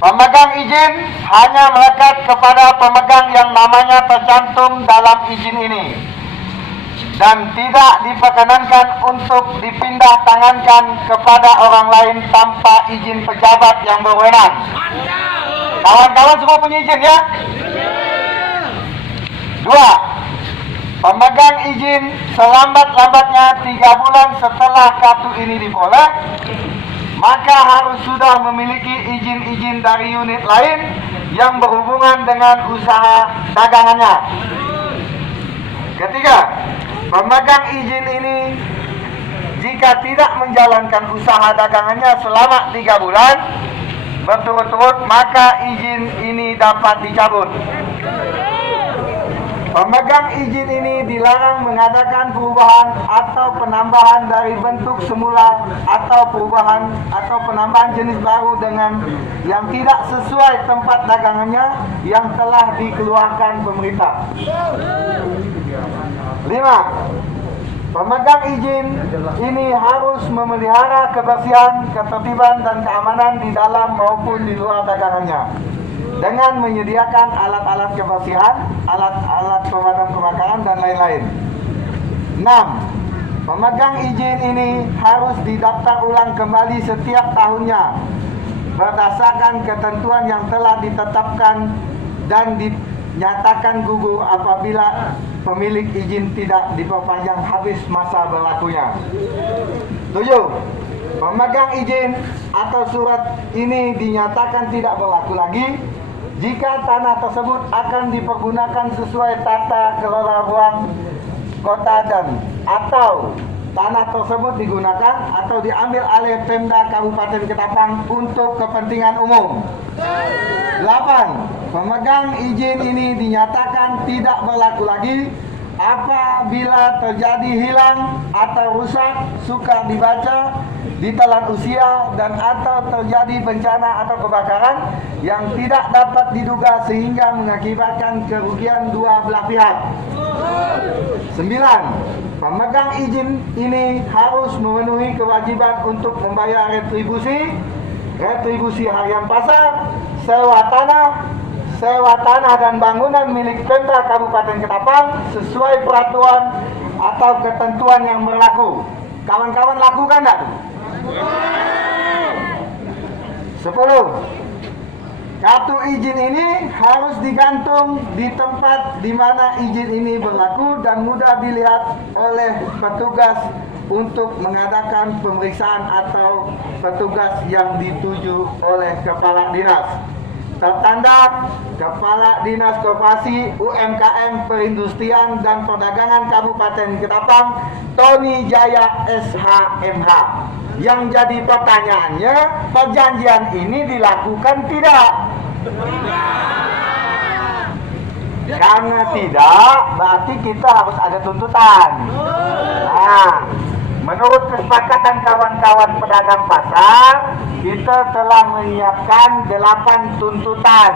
Pemegang izin hanya melekat kepada pemegang yang namanya tercantum dalam izin ini dan tidak diperkenankan untuk dipindah tangankan kepada orang lain tanpa izin pejabat yang berwenang. Kawan-kawan semua punya izin ya? 2. Pemegang izin selambat-lambatnya 3 bulan setelah kartu ini diperoleh, maka harus sudah memiliki izin-izin dari unit lain yang berhubungan dengan usaha dagangannya. Ketiga, pemegang izin ini jika tidak menjalankan usaha dagangannya selama 3 bulan berturut-turut, maka izin ini dapat dicabut. Pemegang izin ini dilarang mengadakan perubahan atau penambahan dari bentuk semula atau perubahan atau penambahan jenis baru dengan yang tidak sesuai tempat dagangannya yang telah dikeluarkan pemerintah. 5. Pemegang izin ini harus memelihara kebersihan, ketertiban, dan keamanan di dalam maupun di luar dagangannya dengan menyediakan alat-alat kebersihan, alat-alat pemadam kebakaran, dan lain-lain. 6. Pemegang izin ini harus didaftar ulang kembali setiap tahunnya berdasarkan ketentuan yang telah ditetapkan dan dinyatakan gugur apabila pemilik izin tidak diperpanjang habis masa berlakunya. 7. Pemegang izin atau surat ini dinyatakan tidak berlaku lagi jika tanah tersebut akan dipergunakan sesuai tata kelola ruang kota dan atau tanah tersebut digunakan atau diambil alih Pemda Kabupaten Ketapang untuk kepentingan umum. 8. Pemegang izin ini dinyatakan tidak berlaku lagi apabila terjadi hilang atau rusak, sukar dibaca, ditelan usia, dan atau terjadi bencana atau kebakaran yang tidak dapat diduga sehingga mengakibatkan kerugian dua belah pihak. 9. Pemegang izin ini harus memenuhi kewajiban untuk membayar retribusi harian pasar, sewa tanah dan bangunan milik Pemda Kabupaten Ketapang sesuai peraturan atau ketentuan yang berlaku. Kawan-kawan lakukan enggak? 10. Kartu izin ini harus digantung di tempat di mana izin ini berlaku dan mudah dilihat oleh petugas untuk mengadakan pemeriksaan atau petugas yang dituju oleh kepala dinas. Tertanda Kepala Dinas Koperasi UMKM Perindustrian dan Perdagangan Kabupaten Ketapang Tony Jaya SHMH. Yang jadi pertanyaannya, perjanjian ini dilakukan tidak? Karena tidak, berarti kita harus ada tuntutan. Nah, menurut kesepakatan kawan-kawan pedagang pasar, kita telah menyiapkan 8 tuntutan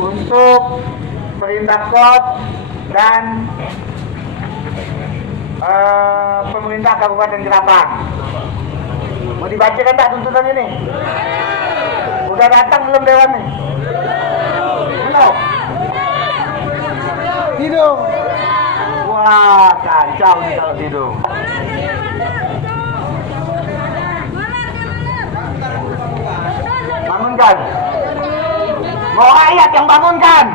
untuk perintah kod dan pemerintah Kabupaten Ketapang. Mau dibacakan tak tuntutan ini? Udah datang belum dewan nih? Belum? Hidung. Wah, kacau nih kalau hidung. Bangunkan. Mau rakyat yang bangunkan.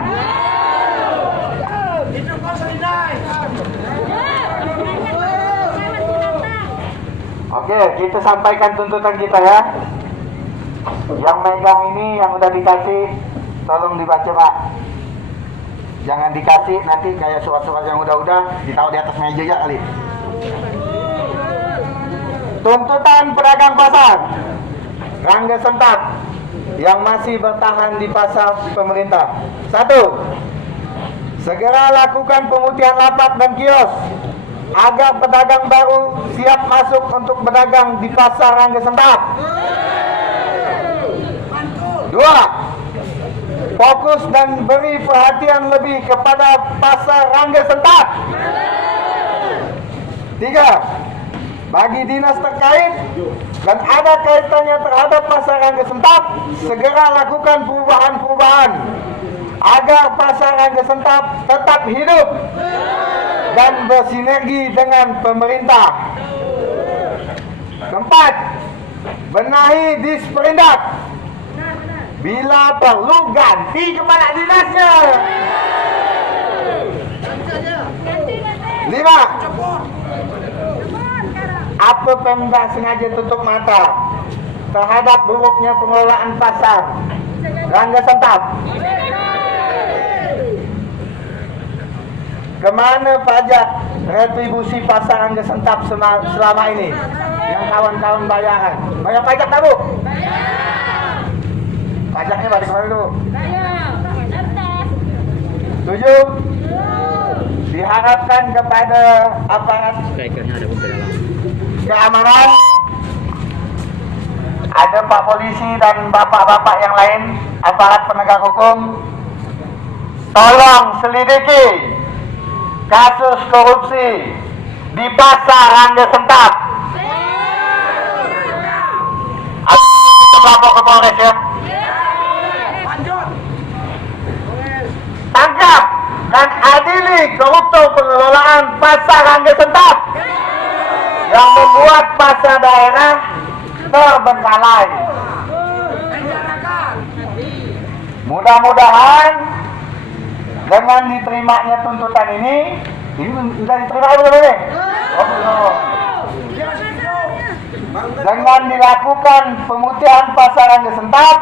Oke, kita sampaikan tuntutan kita ya. Yang megang ini yang udah dikasih, tolong dibaca Pak. Jangan dikasih nanti kayak surat-surat yang udah-udah ditaruh di atas meja ya kali. Tuntutan pedagang pasar Rangga Sentap yang masih bertahan di pasar pemerintah. 1. Segera lakukan pemutihan lapak dan kios agar pedagang baru siap masuk untuk berdagang di pasar Rangga Sentap. 2. Fokus dan beri perhatian lebih kepada pasar Rangga Sentap. 3. bagi dinas terkait dan ada kaitannya terhadap pasar Rangga Sentap, segera lakukan perubahan-perubahan agar pasar Rangga Sentap tetap hidup dan bersinergi dengan pemerintah. Keempat, benahi Disperindak. Bila perlu ganti kepala dinasnya. 5. Apa Pemda sengaja tutup mata terhadap buruknya pengelolaan pasar Rangga Sentap? Kemana pajak retribusi pasar Rangga Sentap selama ini? Yang kawan-kawan bayaran. Bayar pajak tak, Bu? Pajaknya balik kemana dulu? 7. Diharapkan kepada aparat keamanan, ada Pak Polisi dan bapak-bapak yang lain, aparat penegak hukum, tolong selidiki kasus korupsi di pasar Rangga Sentap. Lapor ke Polres ya. Tangkap dan adili koruptor pengelolaan pasar Rangga Sentap yang membuat pasar daerah terbengkalai. Mudah-mudahan dengan diterimanya tuntutan ini sudah diterima belum ini? Oh, belum. Dengan dilakukan pemutihan pasar Rangga Sentap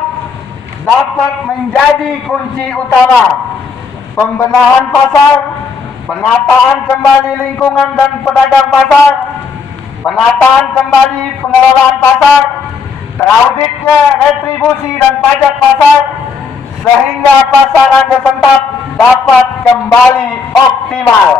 dapat menjadi kunci utama pembenahan pasar, penataan kembali lingkungan dan pedagang pasar, penataan kembali pengelolaan pasar, terauditnya retribusi dan pajak pasar, sehingga pasar Rangga Sentap dapat kembali optimal.